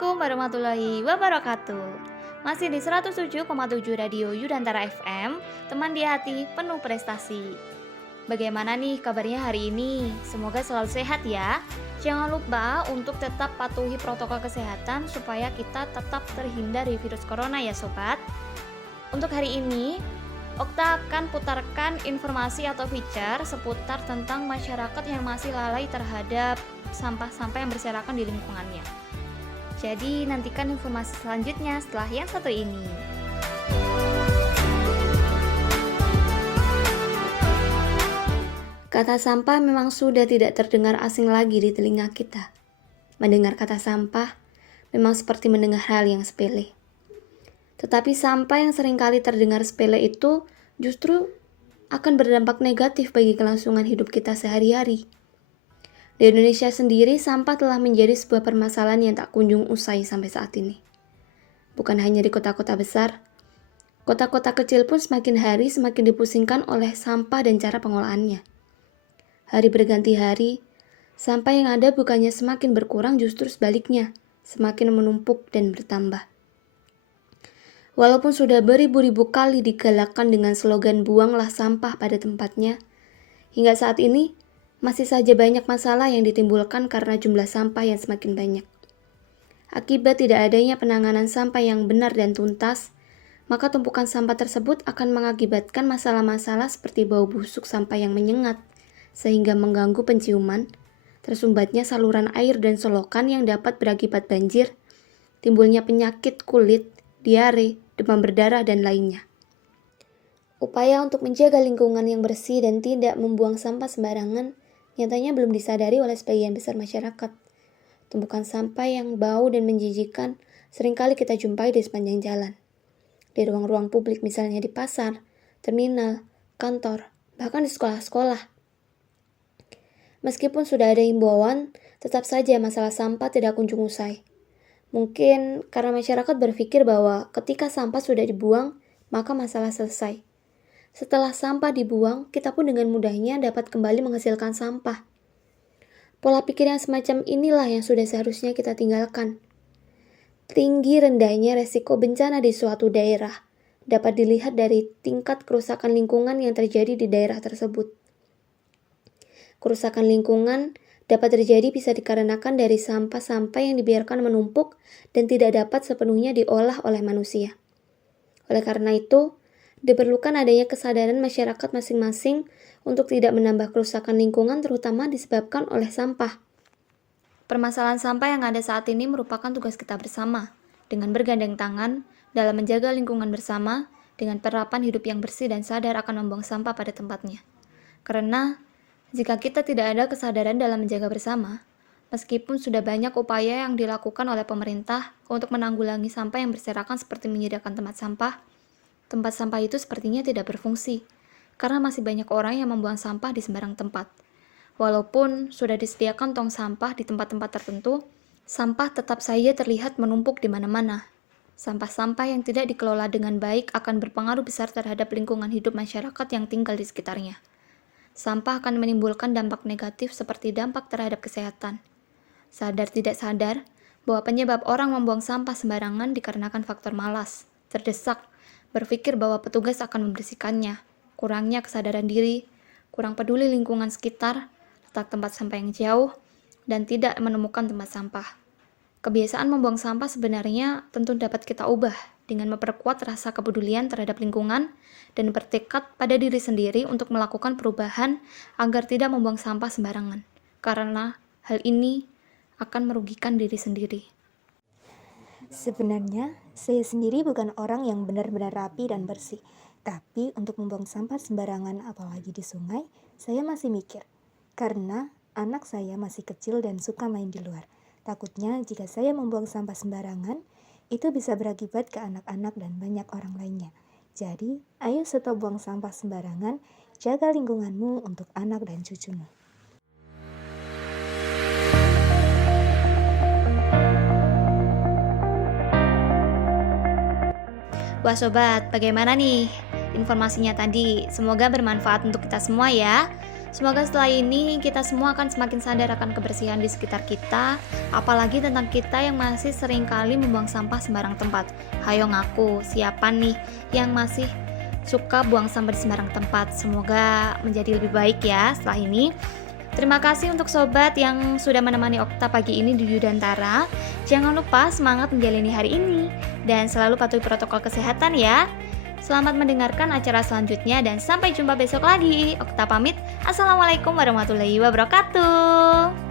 Assalamualaikum warahmatullahi wabarakatuh. Masih di 107,7 Radio Yudantara FM, teman di hati penuh prestasi. Bagaimana nih kabarnya hari ini? Semoga selalu sehat ya. Jangan lupa untuk tetap patuhi protokol kesehatan supaya kita tetap terhindar dari virus corona ya sobat. Untuk hari ini, Okta akan putarkan informasi atau feature seputar tentang masyarakat yang masih lalai terhadap sampah-sampah yang berserakan di lingkungannya. Jadi nantikan informasi selanjutnya setelah yang satu ini. Kata sampah memang sudah tidak terdengar asing lagi di telinga kita. Mendengar kata sampah memang seperti mendengar hal yang sepele. Tetapi sampah yang seringkali terdengar sepele itu justru akan berdampak negatif bagi kelangsungan hidup kita sehari-hari. Di Indonesia sendiri, sampah telah menjadi sebuah permasalahan yang tak kunjung usai sampai saat ini. Bukan hanya di kota-kota besar, kota-kota kecil pun semakin hari semakin dipusingkan oleh sampah dan cara pengolahannya. Hari berganti hari, sampah yang ada bukannya semakin berkurang, justru sebaliknya, semakin menumpuk dan bertambah. Walaupun sudah beribu-ribu kali digalakkan dengan slogan buanglah sampah pada tempatnya, hingga saat ini, masih saja banyak masalah yang ditimbulkan karena jumlah sampah yang semakin banyak. Akibat tidak adanya penanganan sampah yang benar dan tuntas, maka tumpukan sampah tersebut akan mengakibatkan masalah-masalah seperti bau busuk sampah yang menyengat, sehingga mengganggu penciuman, tersumbatnya saluran air dan selokan yang dapat berakibat banjir, timbulnya penyakit kulit, diare, demam berdarah, dan lainnya. Upaya untuk menjaga lingkungan yang bersih dan tidak membuang sampah sembarangan nyatanya belum disadari oleh sebagian besar masyarakat. Tumpukan sampah yang bau dan menjijikkan seringkali kita jumpai di sepanjang jalan. Di ruang-ruang publik misalnya di pasar, terminal, kantor, bahkan di sekolah-sekolah. Meskipun sudah ada himbauan, tetap saja masalah sampah tidak kunjung usai. Mungkin karena masyarakat berpikir bahwa ketika sampah sudah dibuang, maka masalah selesai. Setelah sampah dibuang, kita pun dengan mudahnya dapat kembali menghasilkan sampah. Pola pikir yang semacam inilah yang sudah seharusnya kita tinggalkan. Tinggi rendahnya resiko bencana di suatu daerah dapat dilihat dari tingkat kerusakan lingkungan yang terjadi di daerah tersebut. Kerusakan lingkungan dapat terjadi bisa dikarenakan dari sampah-sampah yang dibiarkan menumpuk dan tidak dapat sepenuhnya diolah oleh manusia. Oleh karena itu, diperlukan adanya kesadaran masyarakat masing-masing untuk tidak menambah kerusakan lingkungan terutama disebabkan oleh sampah. Permasalahan sampah yang ada saat ini merupakan tugas kita bersama, dengan bergandeng tangan dalam menjaga lingkungan bersama dengan penerapan hidup yang bersih dan sadar akan membuang sampah pada tempatnya. Karena jika kita tidak ada kesadaran dalam menjaga bersama, meskipun sudah banyak upaya yang dilakukan oleh pemerintah untuk menanggulangi sampah yang berserakan seperti menyediakan tempat sampah itu sepertinya tidak berfungsi, karena masih banyak orang yang membuang sampah di sembarang tempat. Walaupun sudah disediakan tong sampah di tempat-tempat tertentu, sampah tetap saja terlihat menumpuk di mana-mana. Sampah-sampah yang tidak dikelola dengan baik akan berpengaruh besar terhadap lingkungan hidup masyarakat yang tinggal di sekitarnya. Sampah akan menimbulkan dampak negatif seperti dampak terhadap kesehatan. Sadar tidak sadar, bahwa penyebab orang membuang sampah sembarangan dikarenakan faktor malas, terdesak, berpikir bahwa petugas akan membersihkannya, kurangnya kesadaran diri, kurang peduli lingkungan sekitar, letak tempat sampah yang jauh, dan tidak menemukan tempat sampah. Kebiasaan membuang sampah sebenarnya tentu dapat kita ubah dengan memperkuat rasa kepedulian terhadap lingkungan dan bertekad pada diri sendiri untuk melakukan perubahan agar tidak membuang sampah sembarangan, karena hal ini akan merugikan diri sendiri. Sebenarnya, saya sendiri bukan orang yang benar-benar rapi dan bersih. Tapi untuk membuang sampah sembarangan apalagi di sungai, saya masih mikir. Karena anak saya masih kecil dan suka main di luar. Takutnya jika saya membuang sampah sembarangan, itu bisa berakibat ke anak-anak dan banyak orang lainnya. Jadi, ayo stop buang sampah sembarangan, jaga lingkunganmu untuk anak dan cucumu. Wah sobat, bagaimana nih informasinya tadi? Semoga bermanfaat untuk kita semua ya. Semoga setelah ini kita semua akan semakin sadar akan kebersihan di sekitar kita, apalagi tentang kita yang masih seringkali membuang sampah sembarang tempat. Hayo ngaku, siapa nih yang masih suka buang sampah di sembarang tempat? Semoga menjadi lebih baik ya setelah ini. Terima kasih untuk sobat yang sudah menemani Okta pagi ini di Yudantara. Jangan lupa semangat menjalani hari ini dan selalu patuhi protokol kesehatan ya. Selamat mendengarkan acara selanjutnya dan sampai jumpa besok lagi. Okta pamit. Assalamualaikum warahmatullahi wabarakatuh.